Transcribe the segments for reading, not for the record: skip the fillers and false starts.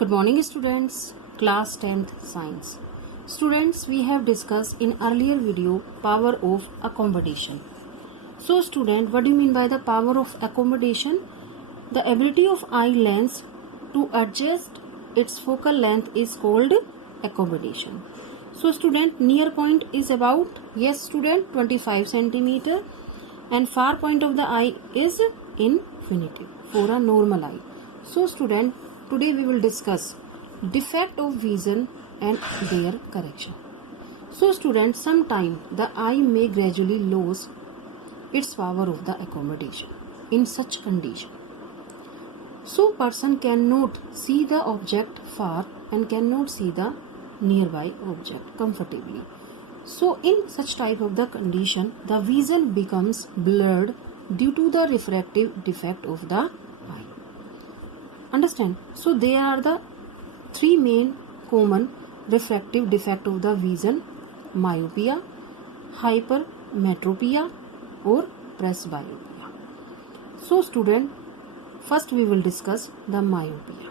Good morning students, class 10th science. Students, we have discussed in earlier video power of accommodation. So student, what do you mean by the power of accommodation? The ability of eye lens to adjust its focal length is called accommodation. So student, near point is about, yes student, 25 centimeter and far point of the eye is infinity for a normal eye. So student, today we will discuss defect of vision and their correction. So students, sometime the eye may gradually lose its power of the accommodation in such condition. So person cannot see the object far and cannot see the nearby object comfortably. So in such type of the condition, the vision becomes blurred due to the refractive defect of the eye. Understand? So there are the three main common refractive defect of the vision: myopia, hypermetropia or presbyopia. So student, first we will discuss the myopia.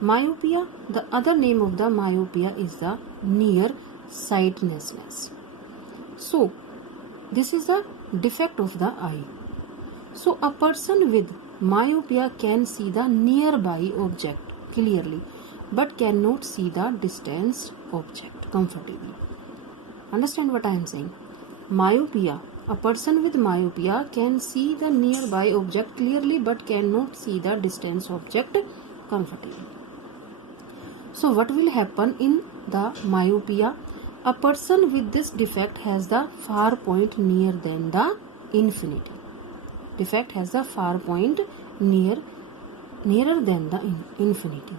Myopia, the other name of the myopia is the nearsightedness. So this is a defect of the eye. So a person with myopia can see the nearby object clearly but cannot see the distant object comfortably. Understand what I am saying? Myopia. A person with myopia can see the nearby object clearly but cannot see the distant object comfortably. So what will happen in the myopia? A person with this defect has the far point nearer than the infinity. Defect has the far point nearer than the infinity.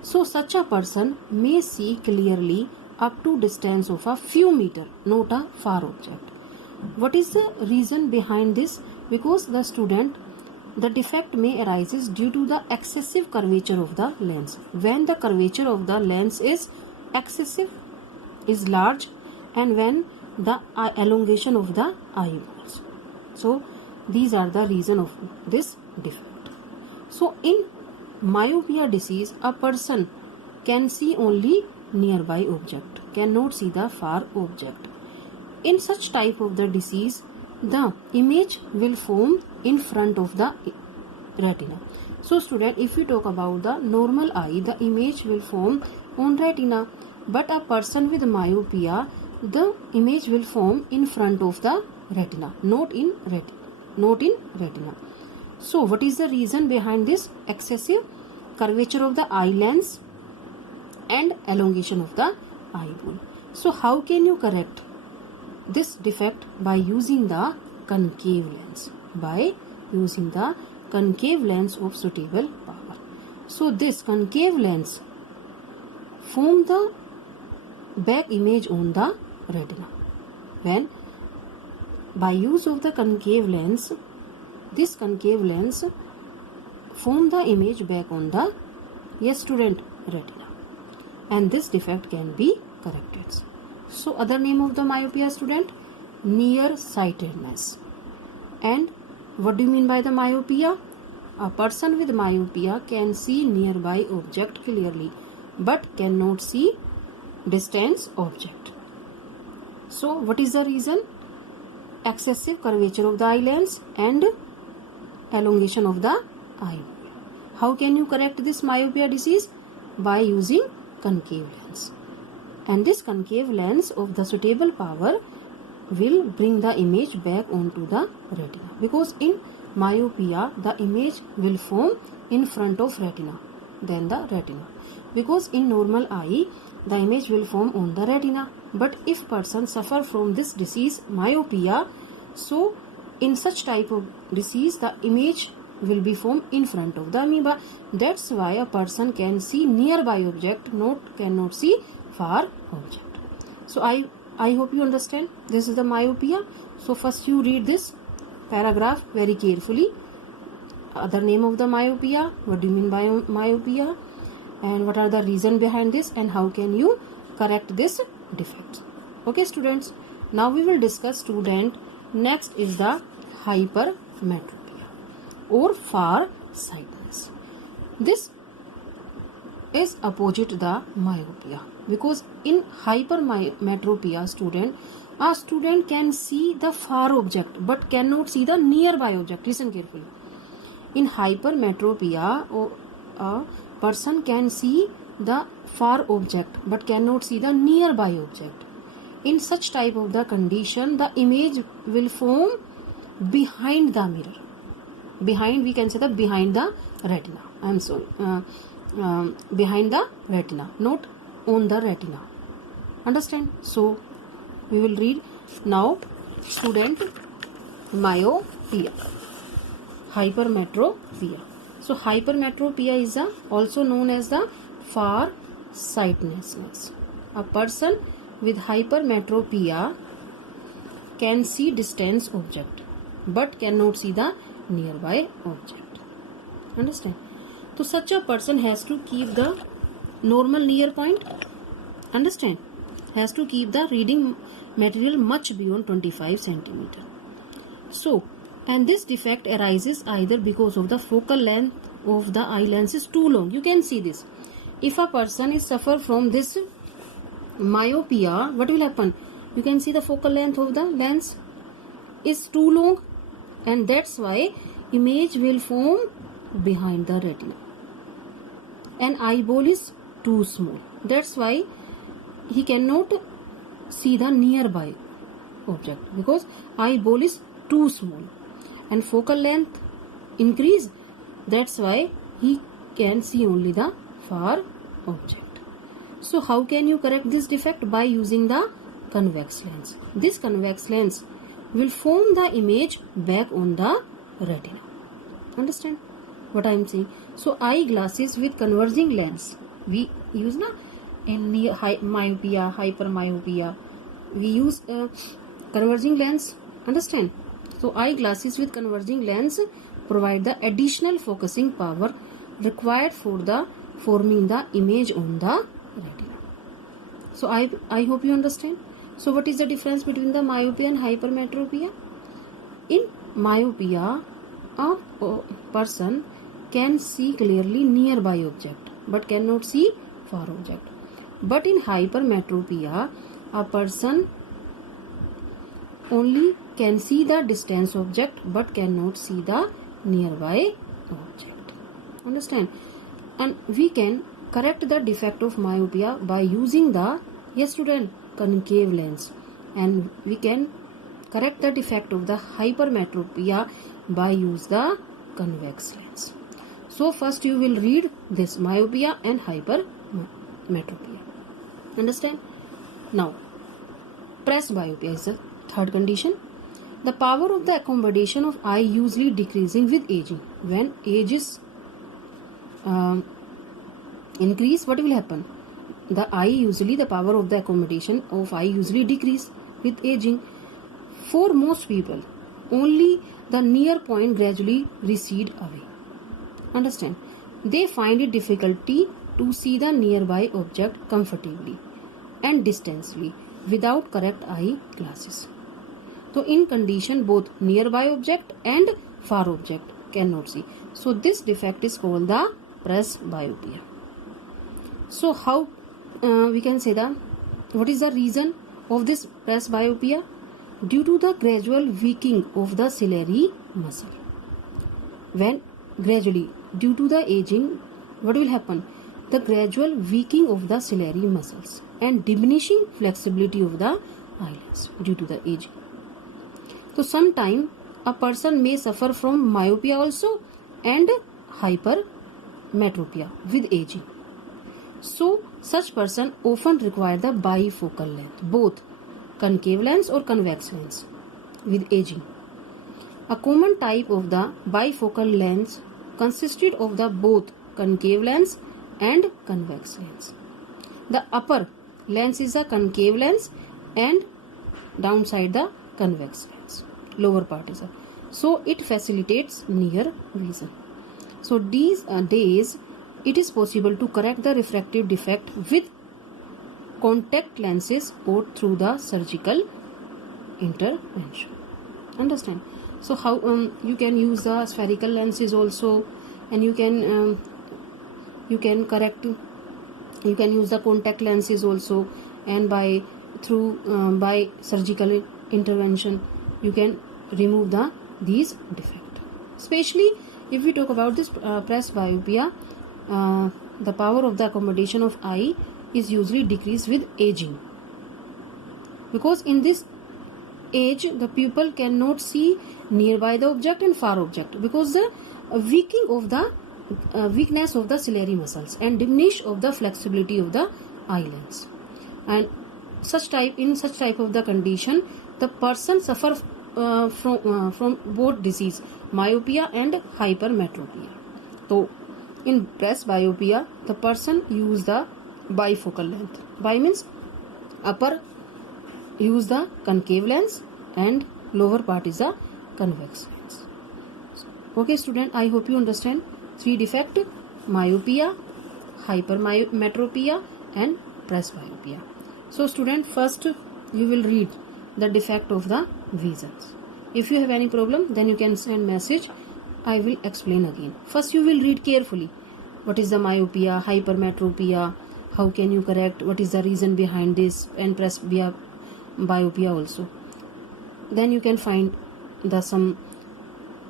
So such a person may see clearly up to distance of a few meters, not a far object. What is the reason behind this? Because the student, the defect may arises due to the excessive curvature of the lens. When the curvature of the lens is excessive, is large, and when the elongation of the eyeballs. So these are the reason of this defect. So in myopia disease, a person can see only nearby object, cannot see the far object. In such type of the disease, the image will form in front of the retina. So student, if we talk about the normal eye, the image will form on retina, but a person with myopia, the image will form in front of the retina, not in retina. So what is the reason behind this? Excessive curvature of the eye lens and elongation of the eyeball. So how can you correct this defect? By using the concave lens, of suitable power. So this concave lens form the back image on the retina. When by use of the concave lens, this concave lens form the image back on the retina, and this defect can be corrected. So other name of the myopia, student, nearsightedness. And what do you mean by the myopia? A person with myopia can see nearby object clearly but cannot see distant object. So what is the reason? Excessive curvature of the eye lens and elongation of the eyeball. How can you correct this myopia disease? By using concave lens. And this concave lens of the suitable power will bring the image back onto the retina. Because in myopia, the image will form in front of retina, then the retina. Because in normal eye, the image will form on the retina. But if person suffer from this disease, myopia, so in such type of disease, the image will be formed in front of the amoeba. That's why a person can see nearby object, cannot see far object. So I hope you understand. This is the myopia. So first you read this paragraph very carefully. Other name of the myopia, what do you mean by myopia, and what are the reason behind this, and how can you correct this defect. Okay students, now we will discuss student. Next is the hypermetropia or far sightedness. This is opposite the myopia, because in hypermetropia a student can see the far object but cannot see the nearby object. Listen carefully. In hypermetropia, a person can see the far object but cannot see the nearby object. In such type of the condition, the image will form behind the mirror. Behind, we can say that behind the retina. I'm sorry. Behind the retina, not on the retina. Understand? So we will read now student myopia, hypermetropia. So hypermetropia is also known as the far sightedness. A person with hypermetropia can see distant object but cannot see the nearby object. Understand? So such a person has to keep the normal near point. Understand? Has to keep the reading material much beyond 25 centimeter. So, and this defect arises either because of the focal length of the eye lens is too long. You can see this. If a person is suffer from this myopia, what will happen? You can see the focal length of the lens is too long, and that's why image will form behind the retina. An eyeball is too small. That's why he cannot see the nearby object, because eyeball is too small. And focal length increase. That's why he can see only the far object. So how can you correct this defect? By using the convex lens. This convex lens will form the image back on the retina. Understand what I am saying? So eyeglasses with converging lens we use in myopia, hypermyopia. We use converging lens. Understand? So eyeglasses with converging lens provide the additional focusing power required for the forming the image on the retina. So I hope you understand. So what is the difference between the myopia and hypermetropia? In myopia, a person can see clearly nearby object but cannot see far object. But in hypermetropia, a person only can see the distance object but cannot see the nearby object. Understand? And we can correct the defect of myopia by using the concave lens, and we can correct the defect of the hypermetropia by use the convex lens. So first you will read this myopia and hypermetropia. Understand? Now presbyopia is the third condition. The power of the accommodation of eye usually decreasing with aging. When age is increase, what will happen? The power of the accommodation of eye usually decrease with aging. For most people, only the near point gradually recede away. Understand? They find it difficulty to see the nearby object comfortably and distantly without correct eye glasses. So in condition both nearby object and far object cannot see. So this defect is called the presbyopia. So how we can say that what is the reason of this presbyopia? Due to the gradual weakening of the ciliary muscle. When gradually due to the aging, what will happen? The gradual weakening of the ciliary muscles and diminishing flexibility of the eyelids due to the aging. So sometime a person may suffer from myopia also and hypermetropia with aging. So such person often require the bifocal length, both concave lens or convex lens with aging. A common type of the bifocal lens consisted of the both concave lens and convex lens. The upper lens is a concave lens and downside the convex lens. Lower part is a. So it facilitates near vision. So these days it is possible to correct the refractive defect with contact lenses or through the surgical intervention. Understand? So how you can use the spherical lenses also, and you can correct You can use the contact lenses also, and by surgical intervention you can remove these defect. Especially if we talk about this presbyopia, the power of the accommodation of eye is usually decreased with aging, because in this age the pupil cannot see nearby the object and far object, because the weakness of the ciliary muscles and diminish of the flexibility of the eye lens. And in such type of the condition, the person suffer from both disease, myopia and hypermetropia. So in presbyopia, the person use the bifocal length. Bi means upper use the concave lens and lower part is the convex lens. Okay student, I hope you understand 3 defect: myopia, hypermetropia and presbyopia. So student, first you will read the defect of the visions. If you have any problem, then you can send message, I will explain again. First you will read carefully what is the myopia, hypermetropia, how can you correct, what is the reason behind this, and presbyopia also. Then you can find the some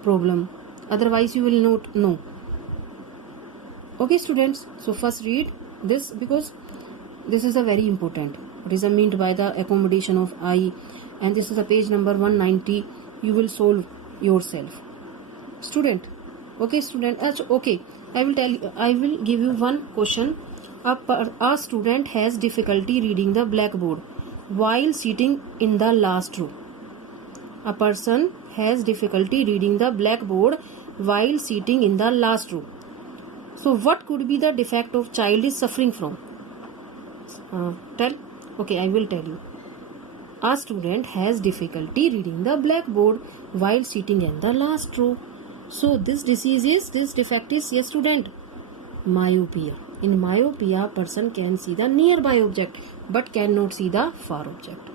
problem, otherwise you will not know. Okay students, so first read this, because this is a very important. What is meant by the accommodation of eye, and this is the page number 190. You will solve yourself, student. Okay student, okay, I will give you one question. A student has difficulty reading the blackboard while sitting in the last row. A person has difficulty reading the blackboard while sitting in the last row. So what could be the defect of child is suffering from? Tell. Okay, I will tell you. A student has difficulty reading the blackboard while sitting in the last row. So this defect is, yes student, myopia. In myopia, person can see the nearby object but cannot see the far object.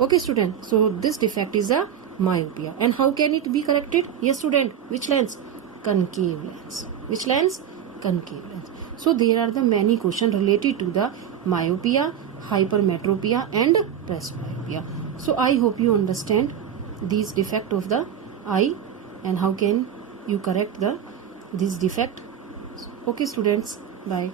Okay student, so this defect is a myopia. And how can it be corrected? Yes student, which lens? Concave lens. Which lens? Concave lens. So there are the many questions related to the myopia, hypermetropia and presbyopia. So I hope you understand these defect of the eye and how can you correct this defect. Okay students, bye.